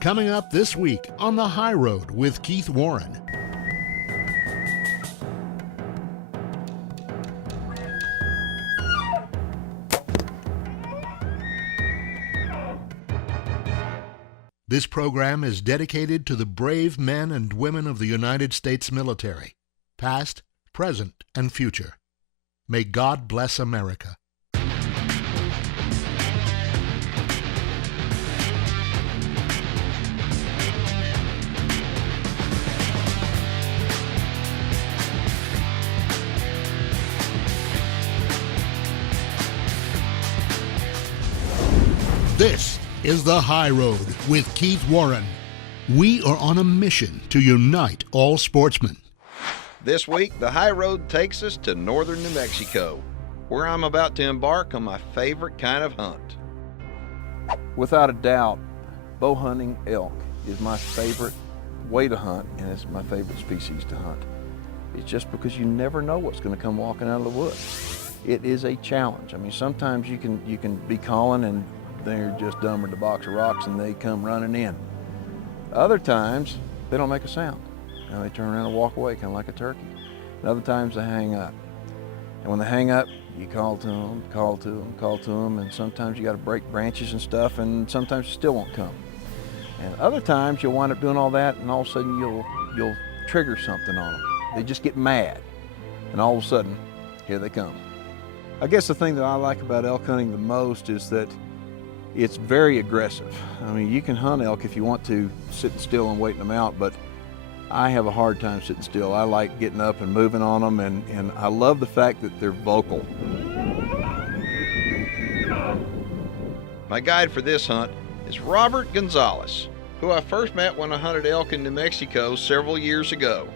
Coming up this week on The High Road with Keith Warren. This program is dedicated to the brave men and women of the United States military, past, present, and future. May God bless America. This is The High Road with Keith Warren. We are on a mission to unite all sportsmen. This week, The High Road takes us to northern New Mexico, where I'm about to embark on my favorite kind of hunt. Without a doubt, bow hunting elk is my favorite way to hunt, and it's my favorite species to hunt. It's just because you never know what's going to come walking out of the woods. It is a challenge. I mean, sometimes you can be calling and they're just dumb as a box of rocks and they come running in. Other times, they don't make a sound. And they turn around and walk away, kind of like a turkey. And other times, they hang up. And when they hang up, you call to them, call to them, call to them, and sometimes you got to break branches and stuff, and sometimes you still won't come. And other times, you'll wind up doing all that, and all of a sudden, you'll trigger something on them. They just get mad, and all of a sudden, here they come. I guess the thing that I like about elk hunting the most is that it's very aggressive. I mean, you can hunt elk if you want to, sitting still and waiting them out, but I have a hard time sitting still. I like getting up and moving on them, and I love the fact that they're vocal. My guide for this hunt is Robert Gonzalez, who I first met when I hunted elk in New Mexico several years ago.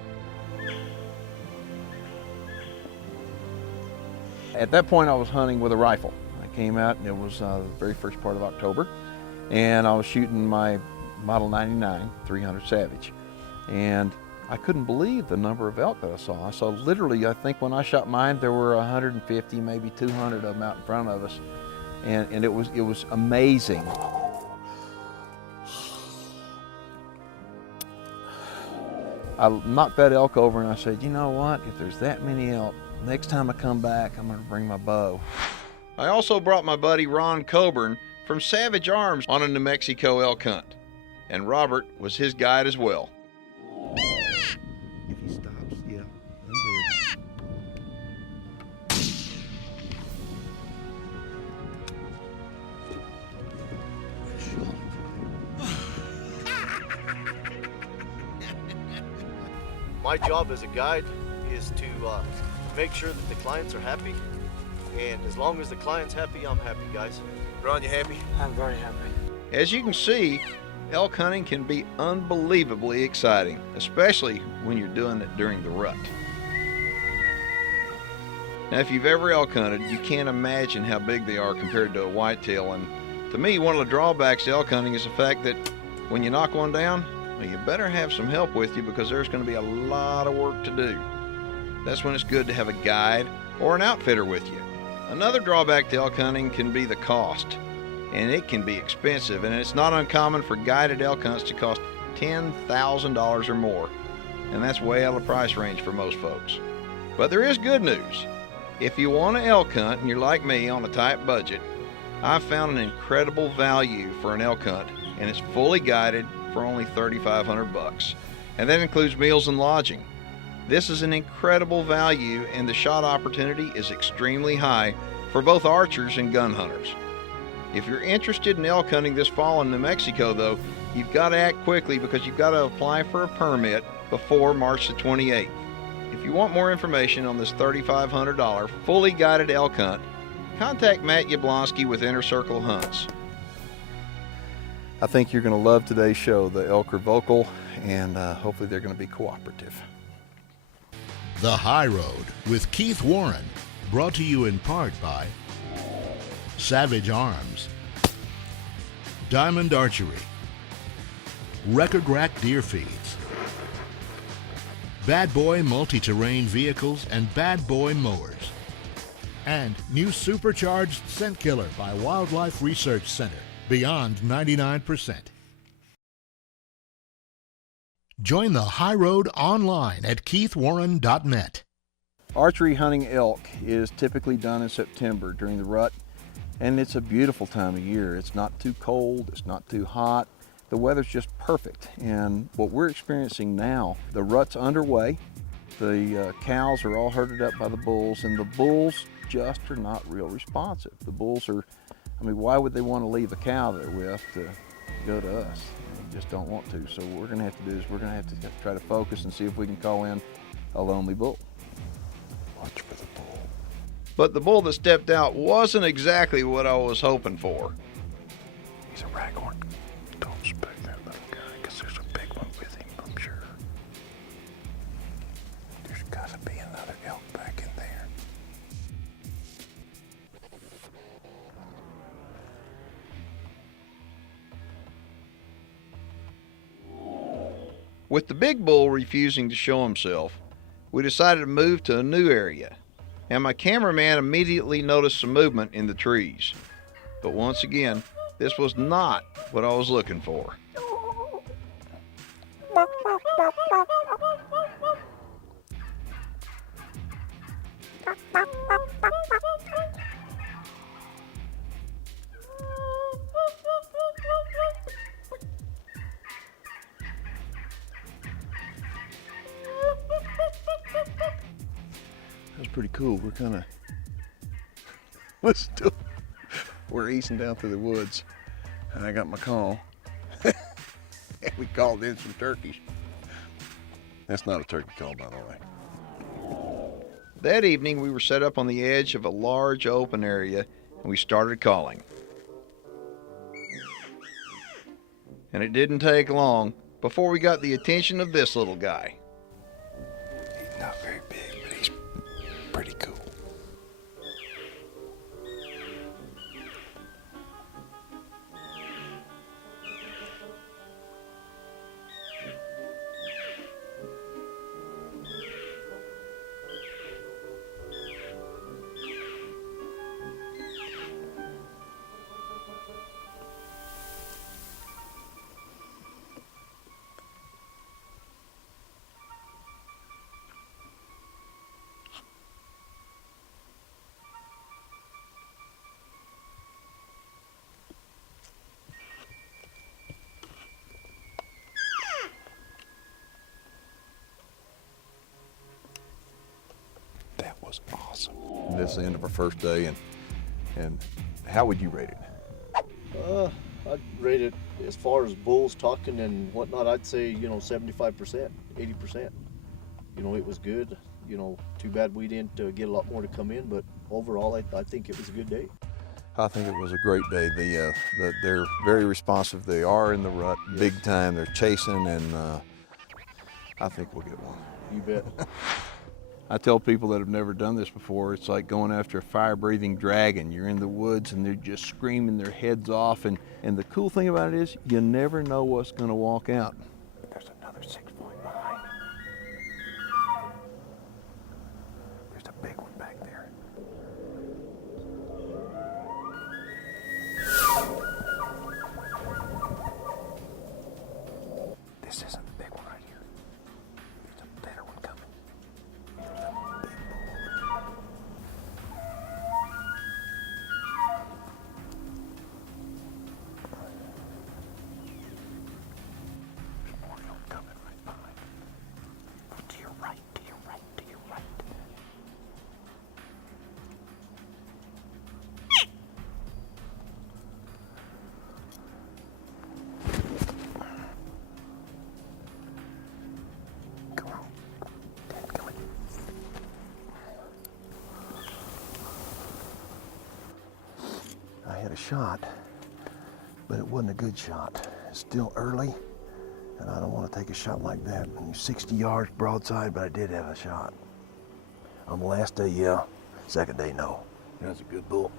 At that point, I was hunting with a rifle. I came out, and it was the very first part of October, and I was shooting my Model 99 300 Savage. And I couldn't believe the number of elk that I saw. I saw literally, I think when I shot mine, there were 150, maybe 200 of them out in front of us. And it was amazing. I knocked that elk over and I said, you know what, if there's that many elk, next time I come back, I'm gonna bring my bow. I also brought my buddy Ron Coburn from Savage Arms on a New Mexico elk hunt. And Robert was his guide as well. If he stops, yeah, I'm good. My job as a guide is to make sure that the clients are happy. And as long as the client's happy, I'm happy, guys. Ron, you happy? I'm very happy. As you can see, elk hunting can be unbelievably exciting, especially when you're doing it during the rut. Now, if you've ever elk hunted, you can't imagine how big they are compared to a whitetail. And to me, one of the drawbacks to elk hunting is the fact that when you knock one down, well, you better have some help with you because there's going to be a lot of work to do. That's when it's good to have a guide or an outfitter with you. Another drawback to elk hunting can be the cost. And it can be expensive, and it's not uncommon for guided elk hunts to cost $10,000 or more, and that's way out of the price range for most folks. But there is good news. If you want to elk hunt and you're like me on a tight budget, I've found an incredible value for an elk hunt, and it's fully guided for only $3,500, and that includes meals and lodging. This is an incredible value, and the shot opportunity is extremely high for both archers and gun hunters. If you're interested in elk hunting this fall in New Mexico, though, you've got to act quickly because you've got to apply for a permit before March the 28th. If you want more information on this $3,500 fully guided elk hunt, contact Matt Yablonsky with Inner Circle Hunts. I think you're going to love today's show. The elk are vocal, and hopefully they're going to be cooperative. The High Road with Keith Warren, brought to you in part by Savage Arms, Diamond Archery, Record Rack Deer Feeds, Bad Boy Multi-Terrain Vehicles and Bad Boy Mowers, and new supercharged scent killer by Wildlife Research Center, Beyond 99%. Join the high road online at keithwarren.net. Archery hunting elk is typically done in September during the rut, and it's a beautiful time of year. It's not too cold, it's not too hot. The weather's just perfect, and what we're experiencing now, the rut's underway. The cows are all herded up by the bulls, and the bulls just are not real responsive. The bulls are, I mean, why would they want to leave a cow they're with to go to us? They just don't want to. So what we're gonna have to do is we're gonna have to try to focus and see if we can call in a lonely bull. Watch for the bull. But the bull that stepped out wasn't exactly what I was hoping for. He's a raghorn. Don't spook that little guy, because there's a big one with him, I'm sure. There's gotta be another elk back in there. With the big bull refusing to show himself, we decided to move to a new area, and my cameraman immediately noticed some movement in the trees. But once again, this was not what I was looking for. That's pretty cool. We're kind of, we're easing down through the woods, and I got my call. And we called in some turkeys. That's not a turkey call, by the way. That evening, we were set up on the edge of a large open area, and we started calling. And it didn't take long before we got the attention of this little guy. He's not very big, but he's pretty cool. That was awesome. This is the end of our first day, and how would you rate it? I'd rate it as far as bulls talking and whatnot. I'd say 75%, 80%. It was good. Too bad we didn't get a lot more to come in, but overall, I think it was a good day. I think it was a great day. They're very responsive. They are in the rut big time. They're chasing, and I think we'll get one. You bet. I tell people that have never done this before, it's like going after a fire-breathing dragon. You're in the woods and they're just screaming their heads off, and the cool thing about it is you never know what's going to walk out. There's another 6-point behind. There's a big one back there. This isn't the big one right here. There's a better one coming. I had a shot, but it wasn't a good shot. It's still early, and I don't want to take a shot like that. 60 yards broadside, but I did have a shot. On the last day, yeah. Second day, no. That's a good bull.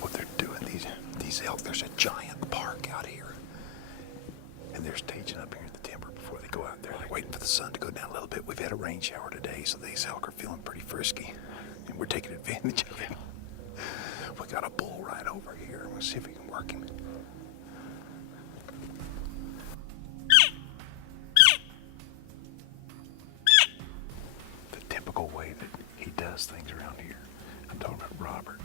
What they're doing, these elk, there's a giant park out here. and they're staging up here in the timber before they go out there. They're waiting for the sun to go down a little bit. We've had a rain shower today, so these elk are feeling pretty frisky, and we're taking advantage of it. We got a bull right over here. We'll see if we can work him. The typical way that he does things around here, I'm talking about Robert,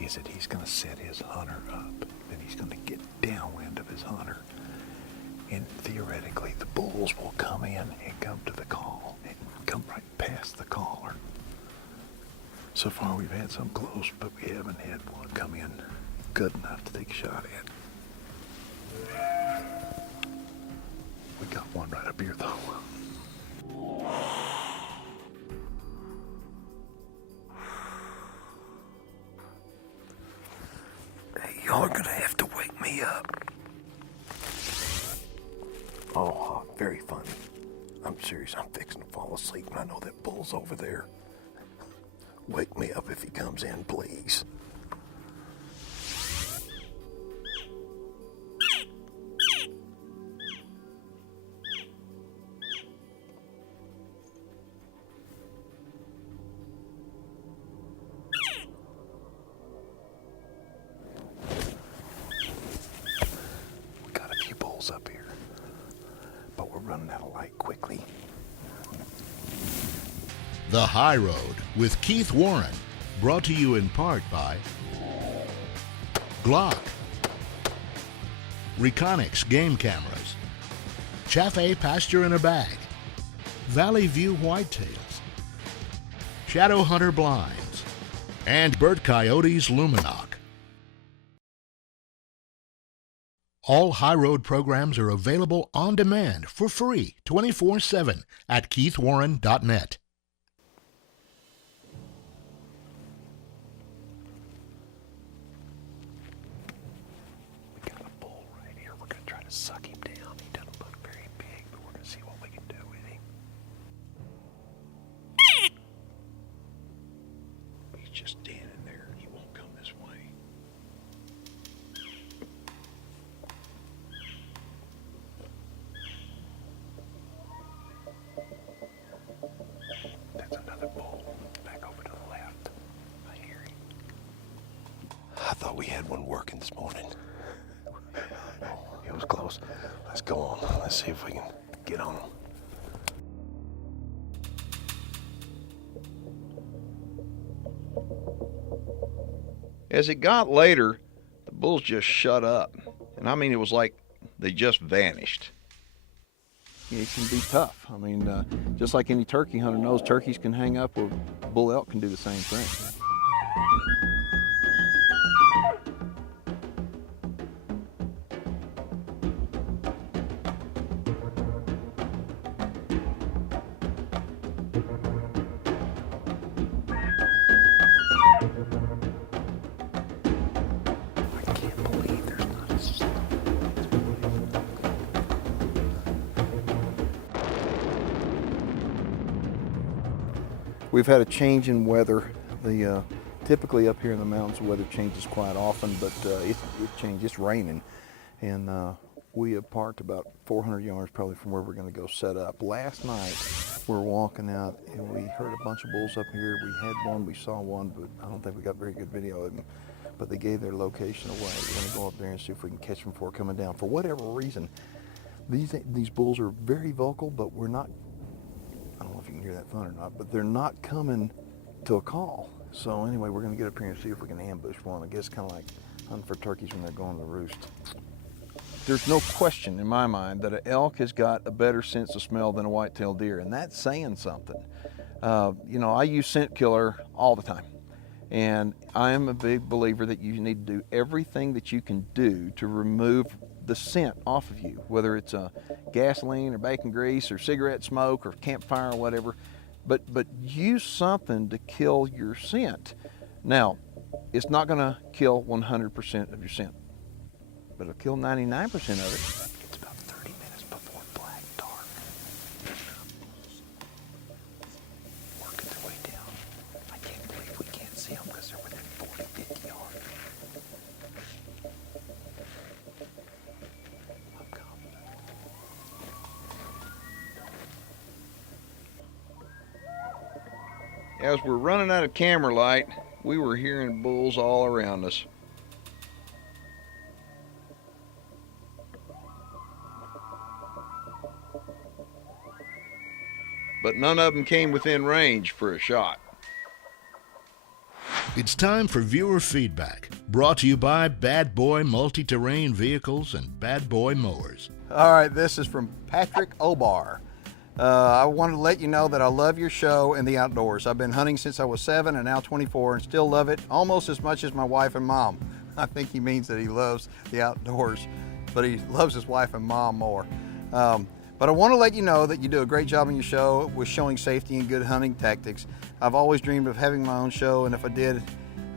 is that he's going to set his hunter up, then he's going to get downwind of his hunter, and theoretically the bulls will come in and come to the call and come right past the caller. So far we've had some close, but we haven't had one come in good enough to take a shot at. We got one right up here though. Y'all are gonna have to wake me up. Oh, very funny. I'm serious, I'm fixing to fall asleep and I know that bull's over there. Wake me up if he comes in, please. We got a few bulls up here, but we're running out of light quickly. The High Road with Keith Warren, brought to you in part by Glock, Reconics Game Cameras, Chaffee Pasture in a Bag, Valley View Whitetails, Shadow Hunter Blinds, and Burt Coyote's Luminoc. All High Road programs are available on demand for free 24/7 at keithwarren.net. We got a bull right here. We're gonna try to suck him down. He doesn't look very big, but we're gonna see what we can do with him. He's just standing there. He won't come this way. That's another bull back over to the left. I hear him. I thought we had one working this morning. It was close. Let's go on. Let's see if we can get on him. As it got later, the bulls just shut up. And I mean, it was like they just vanished. It can be tough. I mean, just like any turkey hunter knows, turkeys can hang up, or bull elk can do the same thing. I can't believe there's not a sound. We've had a change in weather. Typically up here in the mountains, the weather changes quite often, but it changed. It's raining, and we have parked about 400 yards probably from where we're going to go set up. Last night, we were walking out, and we heard a bunch of bulls up here. We had one, we saw one, but I don't think we got very good video of them. But they gave their location away. We're going to go up there and see if we can catch them before coming down. For whatever reason, these bulls are very vocal, but we're not. I don't know if you can hear that thunder or not, but they're not coming to a call. So anyway, we're gonna get up here and see if we can ambush one. I guess kind of like hunting for turkeys when they're going to roost. There's no question in my mind that an elk has got a better sense of smell than a white-tailed deer, and that's saying something. You know, I use scent killer all the time, and I am a big believer that you need to do everything that you can do to remove the scent off of you, whether it's gasoline or bacon grease or cigarette smoke or campfire or whatever, but use something to kill your scent. Now, it's not gonna kill 100% of your scent, but it'll kill 99% of it. It's about 30 minutes before black dark. Working their way down. I can't believe we can't see them because they're within 40, 50 yards. As we're running out of camera light, we were hearing bulls all around us. But none of them came within range for a shot. It's time for viewer feedback, brought to you by Bad Boy Multi-Terrain Vehicles and Bad Boy Mowers. All right, this is from Patrick Obar. I wanted to let you know that I love your show and the outdoors. I've been hunting since I was 7 and now 24 and still love it almost as much as my wife and mom. I think he means that he loves the outdoors, but he loves his wife and mom more. But I want to let you know that you do a great job on your show with showing safety and good hunting tactics. I've always dreamed of having my own show, and if I did,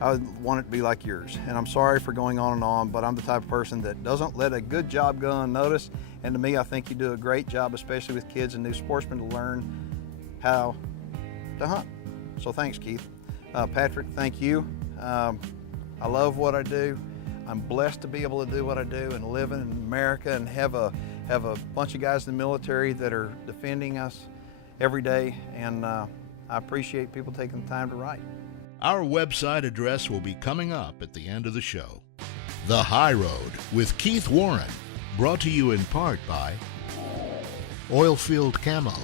I would want it to be like yours. And I'm sorry for going on and on, but I'm the type of person that doesn't let a good job go unnoticed. And to me, I think you do a great job, especially with kids and new sportsmen, to learn how to hunt. So thanks, Keith. Patrick, thank you. I love what I do. I'm blessed to be able to do what I do and live in America and have a bunch of guys in the military that are defending us every day. And I appreciate people taking the time to write. Our website address will be coming up at the end of the show. The High Road with Keith Warren, brought to you in part by Oilfield Camo,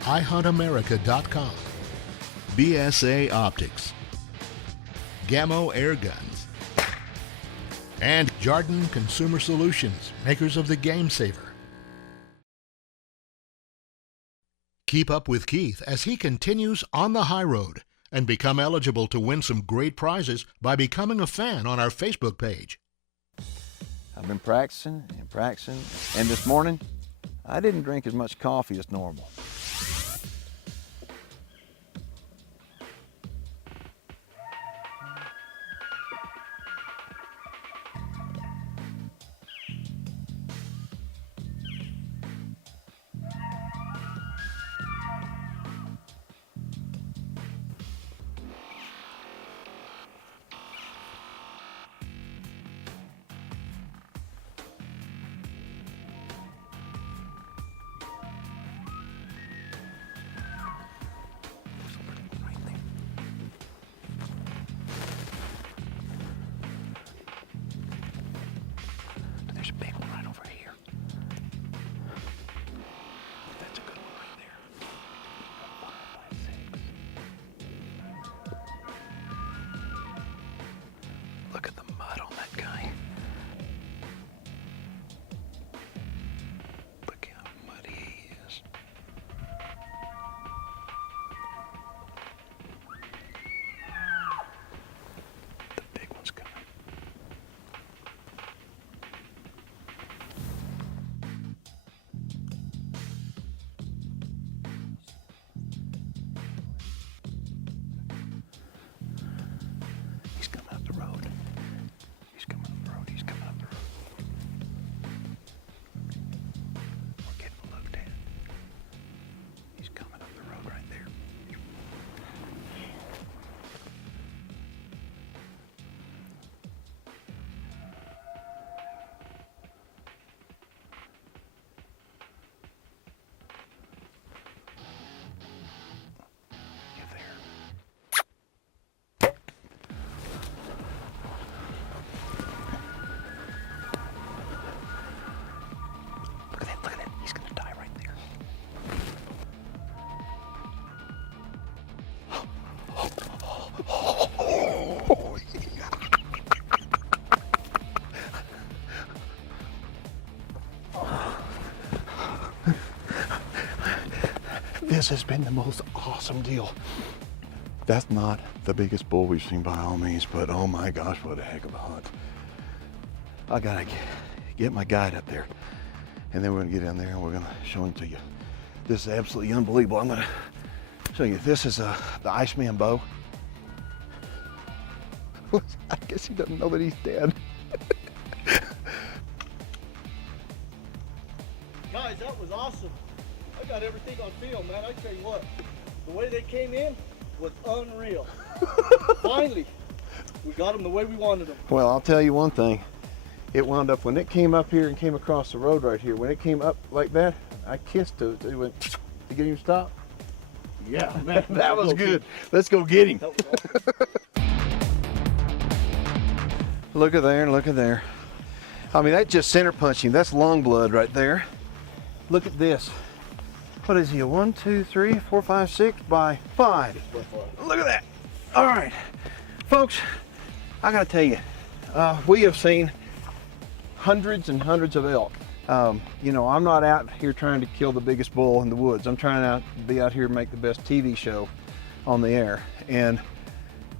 iHuntAmerica.com, BSA Optics, Gamo Air Guns, and Jardin Consumer Solutions, makers of the Game Saver. Keep up with Keith as he continues on the high road and become eligible to win some great prizes by becoming a fan on our Facebook page. I've been practicing and practicing, and this morning, I didn't drink as much coffee as normal. There's a big one right over here. That's a good one right there. 5 by 6. Look at the mud on that guy. Look how muddy he is. The big one's coming. He's coming up the road. He's coming up the road. He's coming up the road. We're getting looked at. He's coming up the road right there. You there? Look at that, look at that. He's gonna die right there. This has been the most awesome deal. That's not the biggest bull we've seen by all means, but oh my gosh, what a heck of a hunt. I gotta get my guide up there, and then we're gonna get in there and we're gonna show him to you. This is absolutely unbelievable. I'm gonna show you. This is the Iceman bow. I guess he doesn't know that he's dead. Guys, that was awesome. I got everything on film, man. I tell you what, the way they came in was unreal. Finally, we got them the way we wanted them. Well, I'll tell you one thing. It wound up, when it came up here and came across the road right here, when it came up like that, I kissed it. It went, you get him to stop? You Yeah, man. That was good. Let's go get him. Look at there, look at there. I mean, that just center punched him. That's lung blood right there. Look at this. What is he, a 1, 2, 3, 4, 5, 6 by 5? Look at that. All right, folks, I gotta tell you, we have seen hundreds and hundreds of elk. You know, I'm not out here trying to kill the biggest bull in the woods. I'm trying to be out here and make the best TV show on the air.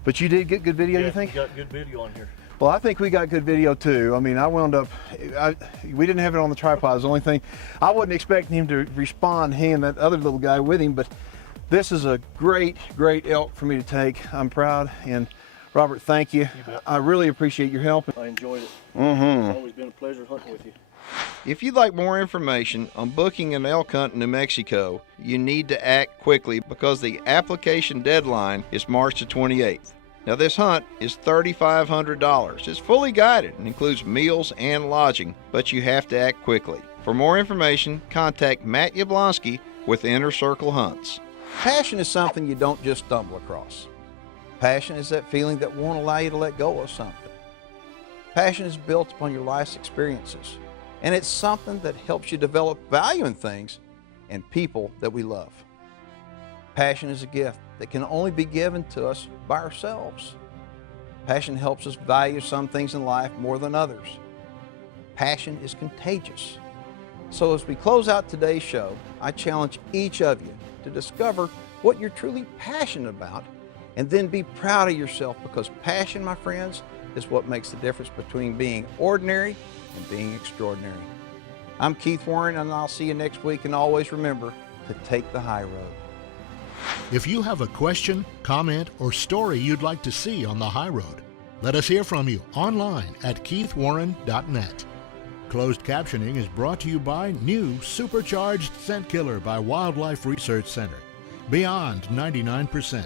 But you did get good video, you think? We got good video on here. Well, I think we got good video too. I mean, we didn't have it on the tripod. It's the only thing. I wasn't expecting him to respond, he and that other little guy with him, but this is a great, great elk for me to take. I'm proud, and Robert, thank you. I really appreciate your help. I enjoyed it. Mm-hmm. It's always been a pleasure hunting with you. If you'd like more information on booking an elk hunt in New Mexico, you need to act quickly because the application deadline is March the 28th. Now this hunt is $3,500. It's fully guided and includes meals and lodging, but you have to act quickly. For more information, contact Matt Yablonsky with Inner Circle Hunts. Passion is something you don't just stumble across. Passion is that feeling that won't allow you to let go of something. Passion is built upon your life's experiences, and it's something that helps you develop value in things and people that we love. Passion is a gift that can only be given to us by ourselves. Passion helps us value some things in life more than others. Passion is contagious. So as we close out today's show, I challenge each of you to discover what you're truly passionate about and then be proud of yourself, because passion, my friends, is what makes the difference between being ordinary and being extraordinary. I'm Keith Warren, and I'll see you next week, and always remember to take the high road. If you have a question, comment, or story you'd like to see on the high road, let us hear from you online at keithwarren.net. Closed captioning is brought to you by new Supercharged Scent Killer by Wildlife Research Center. Beyond 99%.